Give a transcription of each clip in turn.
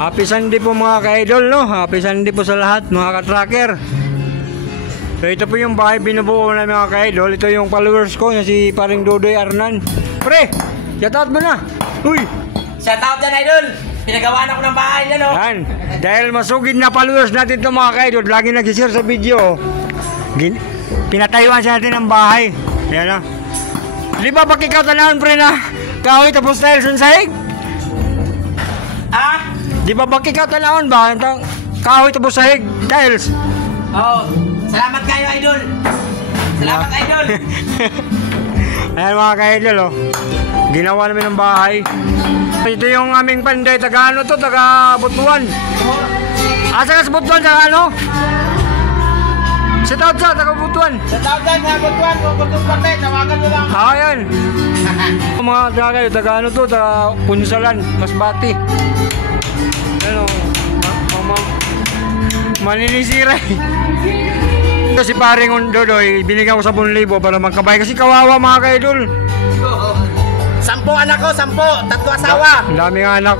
Happy Sunday po mga ka-idol, no? Happy Sunday po sa lahat mga ka-tracker. So ito po yung bahay binubuo na mga ka-idol. Ito yung followers ko na si paring Dodoy Arnan. Pre, shoutout mo na. Uy, shoutout dyan, idol. Pinagawa na ko ng bahay na, no? yan, dahil masugid na followers natin ito mga ka-idol, lagi nag-share sa video. Pinatayuan siya natin ng bahay. Yan, no? Di ba ikaw tanahan, pre, na kahoy tapos dahil sunsahig? Ah? Di ba ikaw tanahan ba? Kahoy tapos sahig, tiles. Oo. Salamat kayo, idol. Salamat, idol. Ayan mga ka-idol, oh. Ginawa namin ng bahay. Ito yung aming panday, taga ano to, taga Butuan. Asa ka sa Butuan, taga ano? Shoutout sa taga Butuan. Shoutout dyan, taga Butuan. Kung Butuan panday, tawagan nyo lang. Ayan. Mga taga ano to, taga Punsalan, Masbati. Ano, maninisira. Ito si paring Dodoy, binigyan ko 10,000 para magkabay kasi kawawa mga ka-idol. 10 anak ko, 10, 3 asawa. Ang daming anak.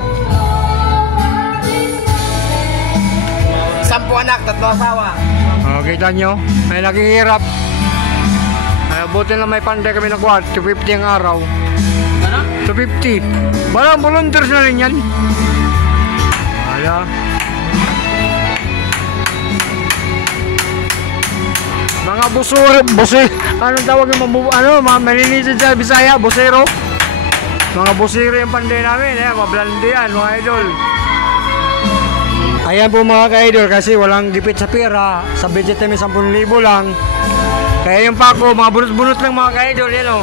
10 anak, 3 asawa. Oh, kita nyo, may naghihirap. Ay, buti na may panday kami nakuha, 250 ang araw. Ano? 250. Walang volunteers na rin yan. Wala. Mga anong tawag yung maninisid sa Bisaya, busero. Mga busero yung panday namin, mga blandian, mga idol. Ayan po mga ka-idol, kasi walang gipit sa pera, sa budget namin 10,000 lang. Kaya yung pako, mga bunot-bunot lang mga ka-idol, yan o.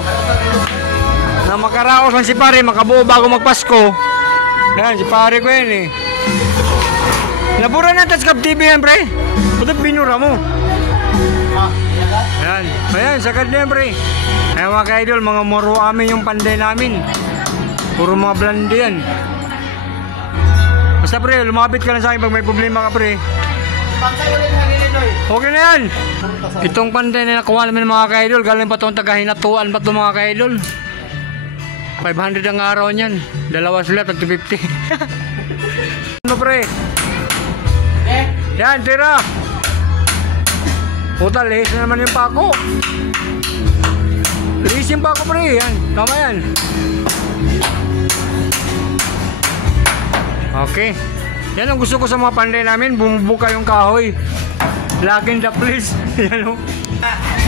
Na makaraos lang si pare, makabuo bago magpasko. Ayan, si pare ko yan eh. Nabura na Touchcap TV yan, pre. Ba't binura mo? Ayan, ayan, sagad na yan, pre. Ayan mga ka-idol, mga moro amin yung panday namin. Puro mga blandi yan. Basta pre, lumapit ka lang sa akin pag may problema ka, pre. Okay na yan. Itong panday na nakuha namin mga ka-idol, galing pa itong taga-hinatuan pa itong mga ka-idol. 500 ang araw niyan. Dalawa sila, tag 250. Ano, pre? Yan, tira. Puta, lihis na naman yung pako. Lihis yung pako, pre. Yan, tama yan. Okay. Yan ang gusto ko sa mga panday namin. Bumubuka yung kahoy. Laging the place. Yan o.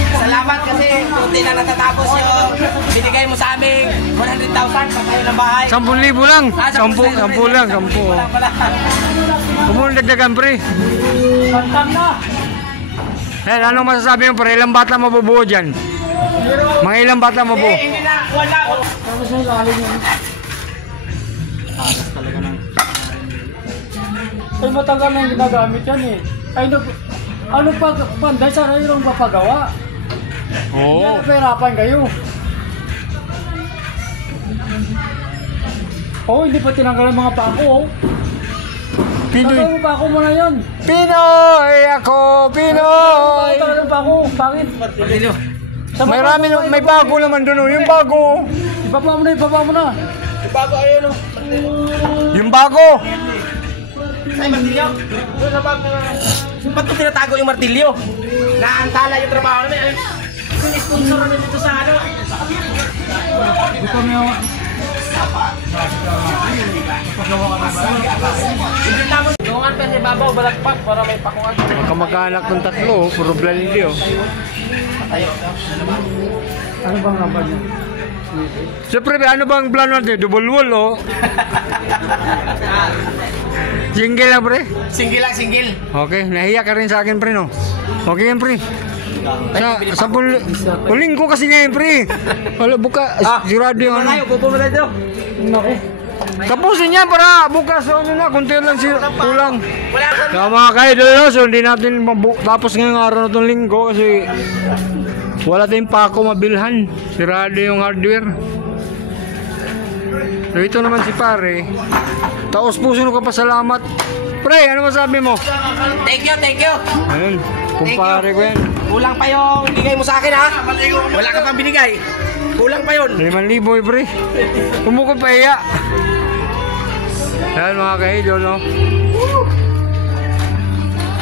Salamat kasi kunti na natatapos yung binigay mo sa amin 100,000 pag kayo ng bahay. 10,000 lang. 10 lang. 10. Kung dagdagan, pre. Yan, anong masasabi mo, pre? Ilang bata mabubuo dyan? Mga ilang bata mabubuo? Hindi na, wala. Ay matagal na yung ginagamit yan eh. Ay ano pag panday sana yung papagawa. Oo. Yan, pahirapan kayo. Oh, hindi pa tinanggal ang mga pako oh. Pinoy. Ang pako mo na yan. Pinoy ako, Pinoy. Ang pako, bakit? May bago naman doon, yung bago. Ibaba mo na, ibaba mo na. Yung bago ayun o. Yung bago. Ay, martilyo. Ba't ko tinatago yung martilyo? Naantala yung trabaho namin. Yung sponsor namin dito sa ano. Ito mo yung... Tungan pa sa babaw, balakpak para may pakungan. Kamag-anak ng tatlo, puro blandi oh. Ano bang number niya? Siyempre, ano bang plano natin? Double wall oh. Single lang, pre? Single lang, single. Okay, nahiya ka rin sa akin, pre, no? Okay yan, pre. Sa puling ko kasi ngayon, pre. Wala, buka. Sigurado yung ano. Pupo mo tayo. Naku. Tapusin niya para bukas ano na, kunti lang kulang. Wala ka. Kaya mga ka-idol, no? So hindi natin tapos ngayong araw na itong linggo kasi wala tayong pako mabilhan. Sirado yung hardware. So ito naman si pare. Taos puso ko pasalamat. Pre, ano masabi mo? Thank you, thank you. Ayun, kumpare ko yan. Kulang pa yung bigay mo sa akin ha. Wala ka pang binigay. Kulang pa yun. 5,000 pre. Kumukot pa iya. Ayan mga ka-idol, no?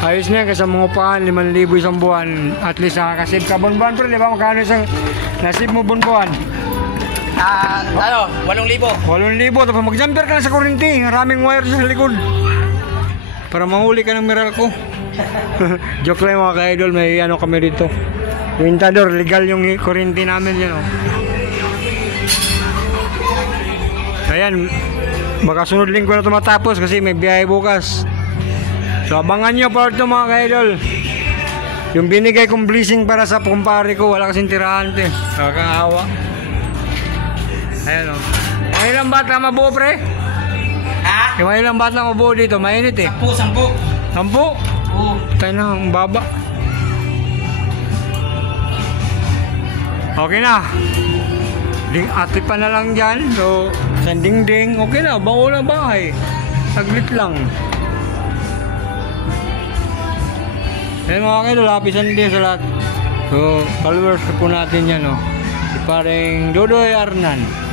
Ayos na yan kasi mga upahan, 5,000 isang buwan. At least nakakasave ka buwan-buwan, pre, di ba? Magkano isang nasib mo buwan-buwan? 8,000. 8,000, tapos mag-jumper ka na sa kurinti. Maraming wire sa likod. Para mahuli ka ng Meralco. Joke lang mga ka-idol, may ano kami dito. Wintador, legal yung kurinti namin yun, oh. Ayan, baka sunod linggo na ito matapos kasi may biyahe bukas. So abangan nyo pa ito mga ka-idol. Yung binigay kong blessing para sa kumpare ko, wala kasing tirahan ito eh. Nakakaawa. Ayan, oh. Yung ilang bata mabuo, pre? Ha? Yung ilang bata mabuo dito, mainit eh. 10. 10? Oo. Tayo na, ang baba. Okay na. Atip pa na lang dyan. So, sanding-ding. Okay na, bago na bahay. Saglit lang. Ayan mga kayo, lapisan din sa lahat. So, followers po natin yan, oh. Si paring Dodoy Arnan.